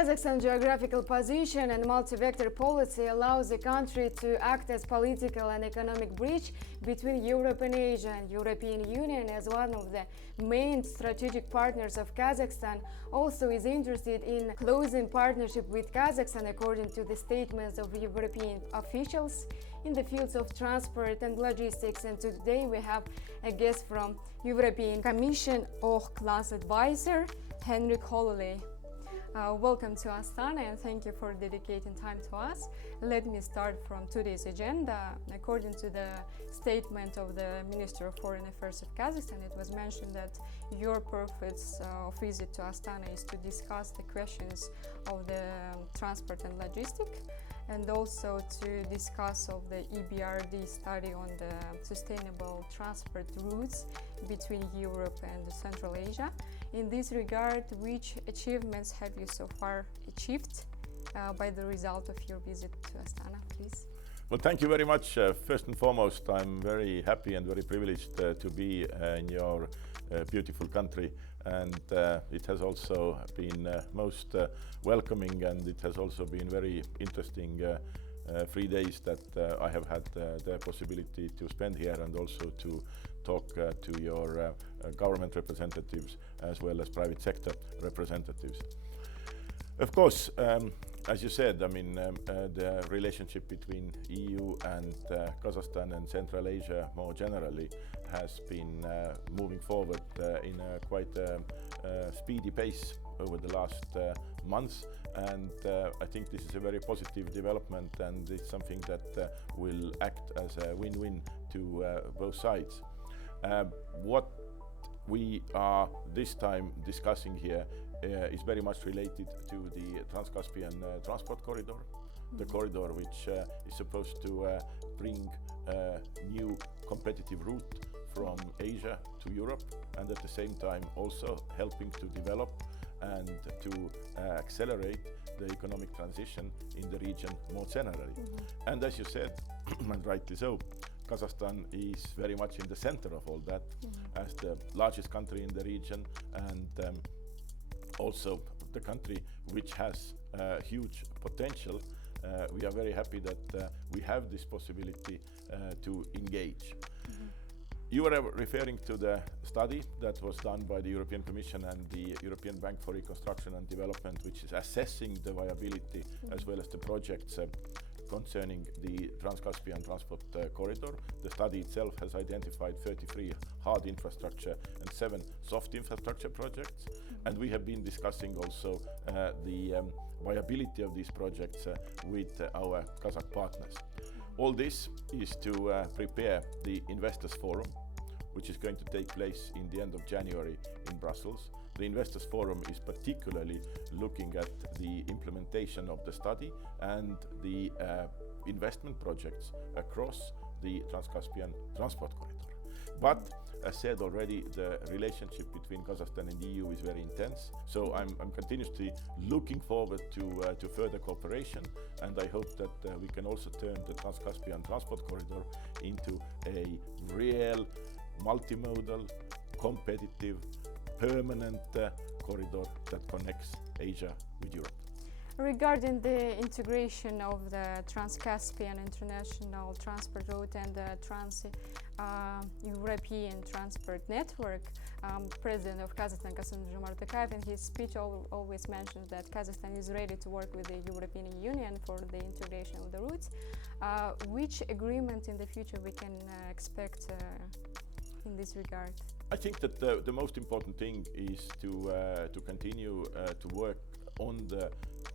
Kazakhstan's geographical position and multi-vector policy allows the country to act as political and economic bridge between Europe and Asia, and European Union, as one of the main strategic partners of Kazakhstan, also is interested in closing partnership with Kazakhstan, according to the statements of European officials in the fields of transport and logistics. And today we have a guest from European Commission Hors Classe Adviser, Henrik Hololei. Welcome to Astana, and thank you for dedicating time to us. Let me start from today's agenda. According to the statement of the Minister of Foreign Affairs of Kazakhstan, it was mentioned that your purpose of visit to Astana is to discuss the questions of the transport and logistics, and also to discuss of the EBRD study on the sustainable transport routes between Europe and Central Asia. In this regard, which achievements have you so far achieved by the result of your visit to Astana, please? Well, thank you very much. First and foremost, I'm very happy and very privileged to be in your beautiful country, and it has also been most welcoming, and it has also been very interesting 3 days that I have had the possibility to spend here, and also to talk to your government representatives as well as private sector representatives. Of course, as you said, I mean, the relationship between EU and Kazakhstan and Central Asia more generally has been moving forward in a quite speedy pace over the last months, and I think this is a very positive development, and it's something that will act as a win-win to both sides. What we are this time discussing here is very much related to the Trans-Caspian transport corridor, the corridor which is supposed to bring a new competitive route from Asia to Europe, and at the same time also helping to develop and to accelerate the economic transition in the region more generally. And as you said, and rightly so, Kazakhstan is very much in the center of all that, as the largest country in the region, and also the country which has huge potential. We are very happy that we have this possibility to engage. You were referring to the study that was done by the European Commission and the European Bank for Reconstruction and Development, which is assessing the viability as well as the projects concerning the Trans-Caspian transport corridor. The study itself has identified 33 hard infrastructure and 7 soft infrastructure projects, and we have been discussing also the viability of these projects with our Kazakh partners. All this is to prepare the Investors Forum, which is going to take place in the end of January in Brussels. The Investors Forum is particularly looking at the implementation of the study and the investment projects across the Trans-Caspian transport corridor. But as said already, the relationship between Kazakhstan and the EU is very intense, so I'm continuously looking forward to further cooperation, and I hope that we can also turn the Trans-Caspian transport corridor into a real multimodal, competitive, permanent corridor that connects Asia with Europe. Regarding the integration of the Trans-Caspian international transport route and the Trans-European transport network, President of Kazakhstan, Kassym-Jomart Tokayev, in his speech always mentioned that Kazakhstan is ready to work with the European Union for the integration of the routes. Which agreement in the future we can expect in this regard? I think that the most important thing is to continue to work on the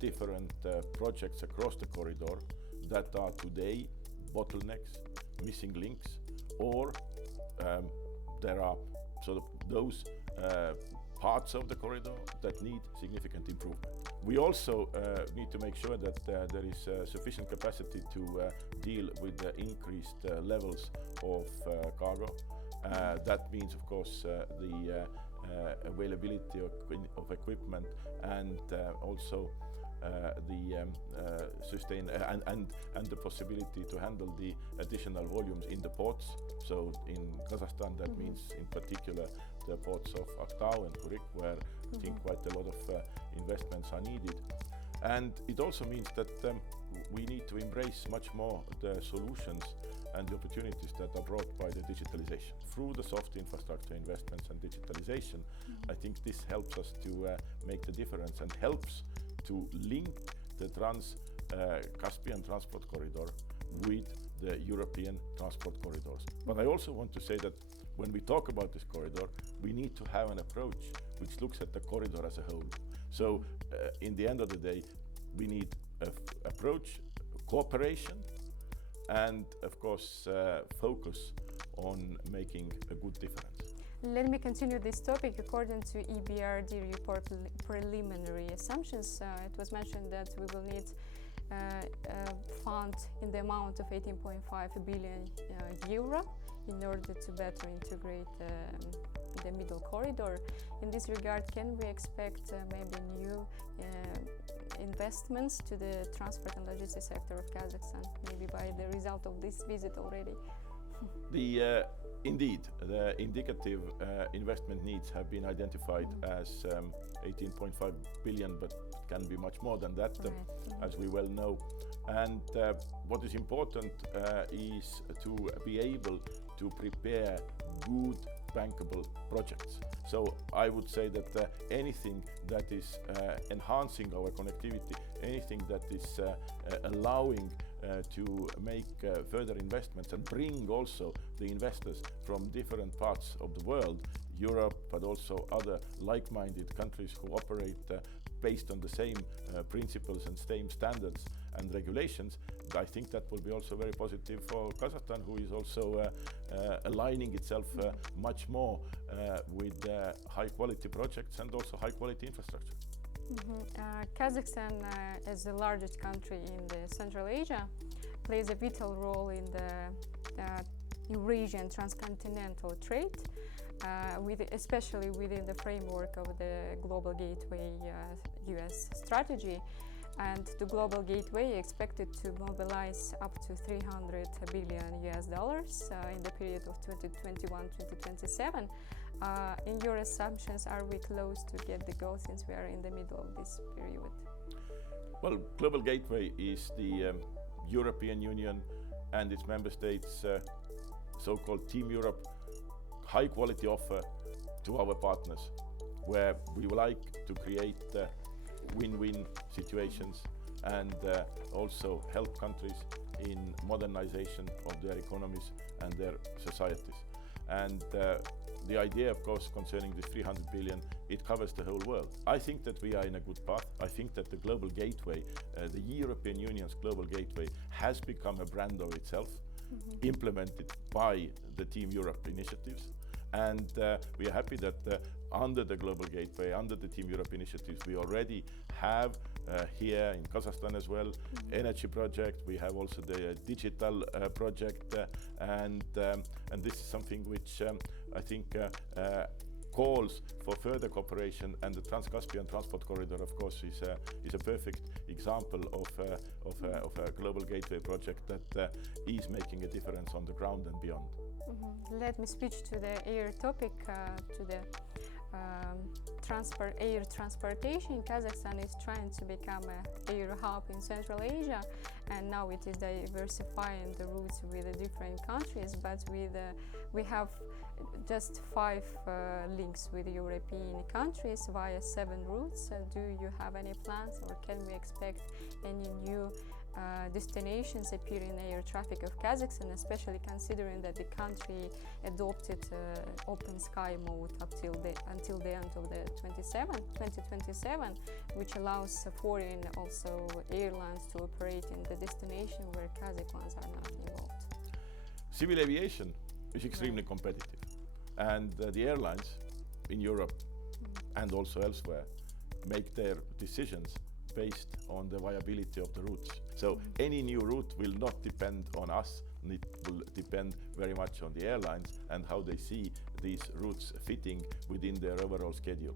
different projects across the corridor that are today bottlenecks, missing links, or there are sort of those parts of the corridor that need significant improvement. We also need to make sure that there is sufficient capacity to deal with the increased levels of cargo. That means, of course, the availability of equipment, and also sustain and the possibility to handle the additional volumes in the ports. So in Kazakhstan, that means in particular the ports of Aktau and Kurik, where I think quite a lot of investments are needed. And it also means that we need to embrace much more the solutions and the opportunities that are brought by the digitalization. Through the soft infrastructure investments and digitalization, I think this helps us to make the difference and helps to link the Trans-Caspian transport corridor with the European transport corridors. But I also want to say that when we talk about this corridor, we need to have an approach which looks at the corridor as a whole. So in the end of the day, we need approach, cooperation, and of course focus on making a good difference. Let me continue this topic. According to EBRD report preliminary assumptions, it was mentioned that we will need a fund in the amount of 18.5 billion euro in order to better integrate the middle corridor. In this regard, can we expect maybe new investments to the transport and logistics sector of Kazakhstan, maybe by the result of this visit already? Indeed, the indicative investment needs have been identified as 18.5 billion, but can be much more than that, as we well know. And what is important is to be able to prepare good bankable projects. So I would say that anything that is enhancing our connectivity, anything that is allowing to make further investments and bring also the investors from different parts of the world, Europe, but also other like-minded countries who operate based on the same principles and same standards and regulations, I think that will be also very positive for Kazakhstan, who is also aligning itself much more with high-quality projects and also high-quality infrastructure. Kazakhstan, as the largest country in the Central Asia, plays a vital role in the Eurasian transcontinental trade, especially within the framework of the Global Gateway US strategy. And the Global Gateway expected to mobilize up to $300 billion in the period of 2021-2027. In your assumptions, are we close to get the goal since we are in the middle of this period? Well, Global Gateway is the European Union and its member states so-called Team Europe high-quality offer to our partners, where we would like to create win-win situations and also help countries in modernization of their economies and their societies. And the idea, of course, concerning this 300 billion, it covers the whole world. I think that we are in a good path. I think that the Global Gateway, the European Union's Global Gateway, has become a brand of itself, implemented by the Team Europe initiatives. And we are happy that under the Global Gateway, under the Team Europe initiatives, we already have here in Kazakhstan as well, energy project. We have also the digital project, and this is something which I think calls for further cooperation. And the Trans-Caspian transport corridor, of course, is a perfect example of a Global Gateway project that is making a difference on the ground and beyond. Let me switch to the air topic, to the air transportation. Kazakhstan is trying to become an air hub in Central Asia, and now it is diversifying the routes with the different countries, but we have just 5 links with European countries via 7 routes. Do you have any plans, or can we expect any new destinations appear in air traffic of Kazakhstan, especially considering that the country adopted open sky mode until the end of the 2027, which allows foreign also airlines to operate in the destination where Kazakh ones are not involved. Civil aviation is extremely competitive, and the airlines in Europe and also elsewhere make their decisions based on the viability of the routes. So any new route will not depend on us, it will depend very much on the airlines and how they see these routes fitting within their overall schedule.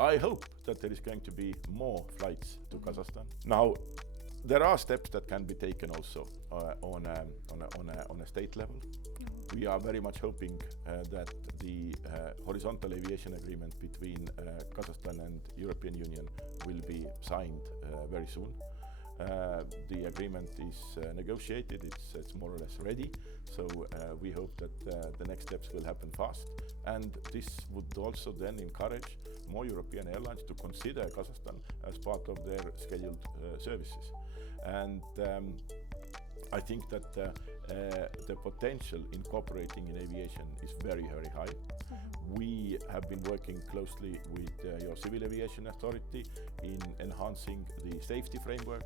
I hope that there is going to be more flights to Kazakhstan. Now, there are steps that can be taken also on a state level. We are very much hoping that the horizontal aviation agreement between Kazakhstan and European Union will be signed very soon. The agreement is negotiated, it's more or less ready, so we hope that the next steps will happen fast, and this would also then encourage more European airlines to consider Kazakhstan as part of their scheduled services. And I think that the potential in cooperating in aviation is very, very high. We have been working closely with your Civil Aviation Authority in enhancing the safety framework.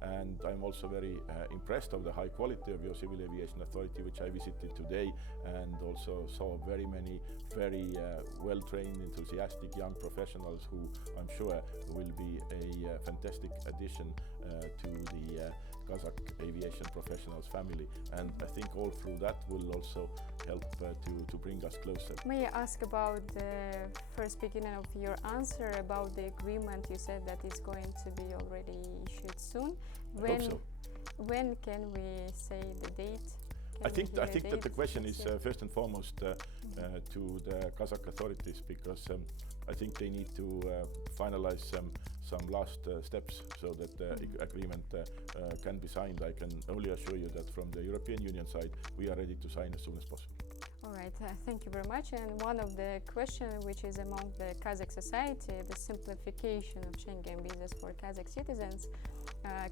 And I'm also very impressed of the high quality of your Civil Aviation Authority, which I visited today, and also saw very many very well-trained, enthusiastic young professionals who I'm sure will be a fantastic addition to the Kazakh aviation professionals family. And I think all through that will also help to bring us closer. May I ask about the first beginning of your answer about the agreement? You said that it's going to be already issued soon. When can we say the date? I think that the question is first and foremost to the Kazakh authorities, because I think they need to finalize some last steps so that the agreement can be signed. I can only assure you that from the European Union side, we are ready to sign as soon as possible. All right, thank you very much. And one of the questions which is among the Kazakh society, the simplification of Schengen visas for Kazakh citizens.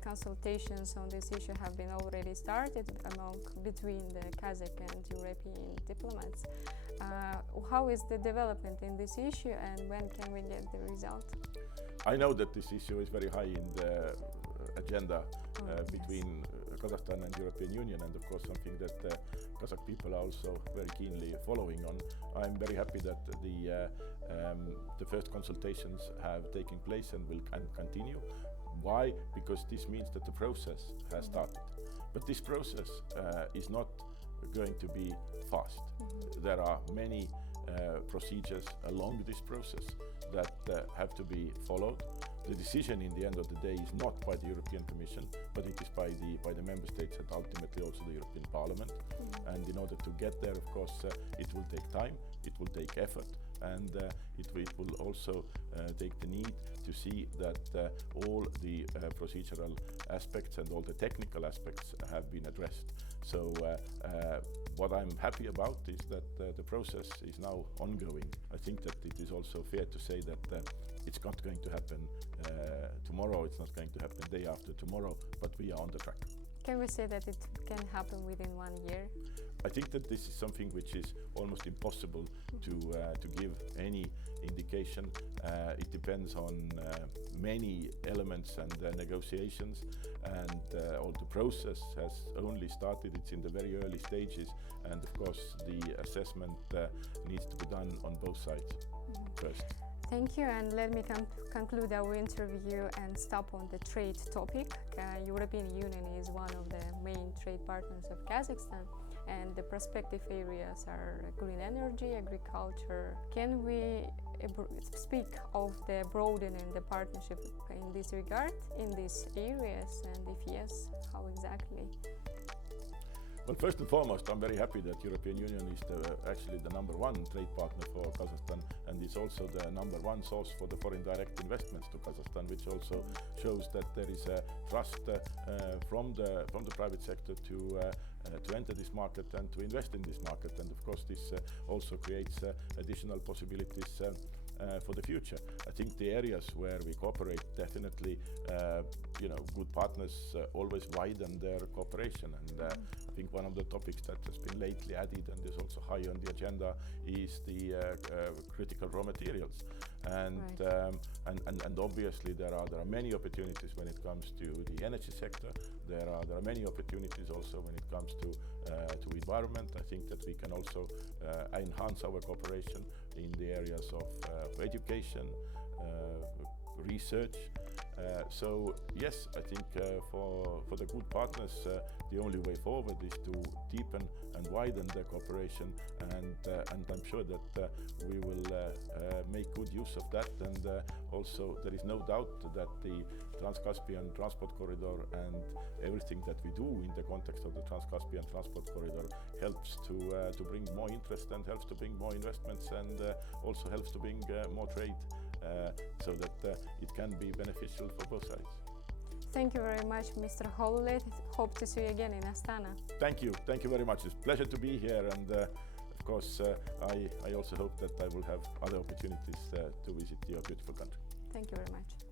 Consultations on this issue have been already started between the Kazakh and European diplomats. How is the development in this issue, and when can we get the result? I know that this issue is very high in the agenda between Kazakhstan and European Union, and of course something that Kazakh people are also very keenly following on. I'm very happy that the first consultations have taken place and will continue. Why? Because this means that the process has started. But this process is not going to be fast. There are many procedures along this process that have to be followed. The decision in the end of the day is not by the European Commission, but it is by the member states and ultimately also the European Parliament. And in order to get there, of course, it will take time, it will take effort, and it will also take the need to see that all the procedural aspects and all the technical aspects have been addressed. So what I'm happy about is that the process is now ongoing. I think that it is also fair to say that it's not going to happen tomorrow, it's not going to happen day after tomorrow, but we are on the track. Can we say that it can happen within 1 year? I think that this is something which is almost impossible to give any indication. It depends on many elements and negotiations, and all the process has only started. It's in the very early stages, and of course the assessment needs to be done on both sides first. Thank you, and let me conclude our interview and stop on the trade topic. European Union is one of the main trade partners of Kazakhstan, and the prospective areas are green energy, agriculture. Can we speak of the broadening the partnership in this regard, in these areas, and if yes, how exactly? Well, first and foremost, I'm very happy that European Union is actually the #1 trade partner for Kazakhstan, and is also the #1 source for the foreign direct investments to Kazakhstan, which also shows that there is a trust from the private sector to enter this market and to invest in this market. And of course, this also creates additional possibilities for the future. I think the areas where we cooperate, definitely, good partners always widen their cooperation. And I think one of the topics that has been lately added and is also high on the agenda is the critical raw materials. And and obviously there are many opportunities when it comes to the energy sector. There are many opportunities also when it comes to environment. I think that we can also enhance our cooperation in the areas of education, research. So yes, I think for the good partners, the only way forward is to deepen and widen the cooperation, and I'm sure that we will make good use of that. And also, there is no doubt that the Trans-Caspian transport corridor and everything that we do in the context of the Trans-Caspian transport corridor helps to bring more interest and helps to bring more investments, and also helps to bring more trade, so that it can be beneficial for both sides. Thank you very much, Mr. Hololei. Hope to see you again in Astana. Thank you very much. It's a pleasure to be here, and of course I also hope that I will have other opportunities to visit your beautiful country. Thank you very much.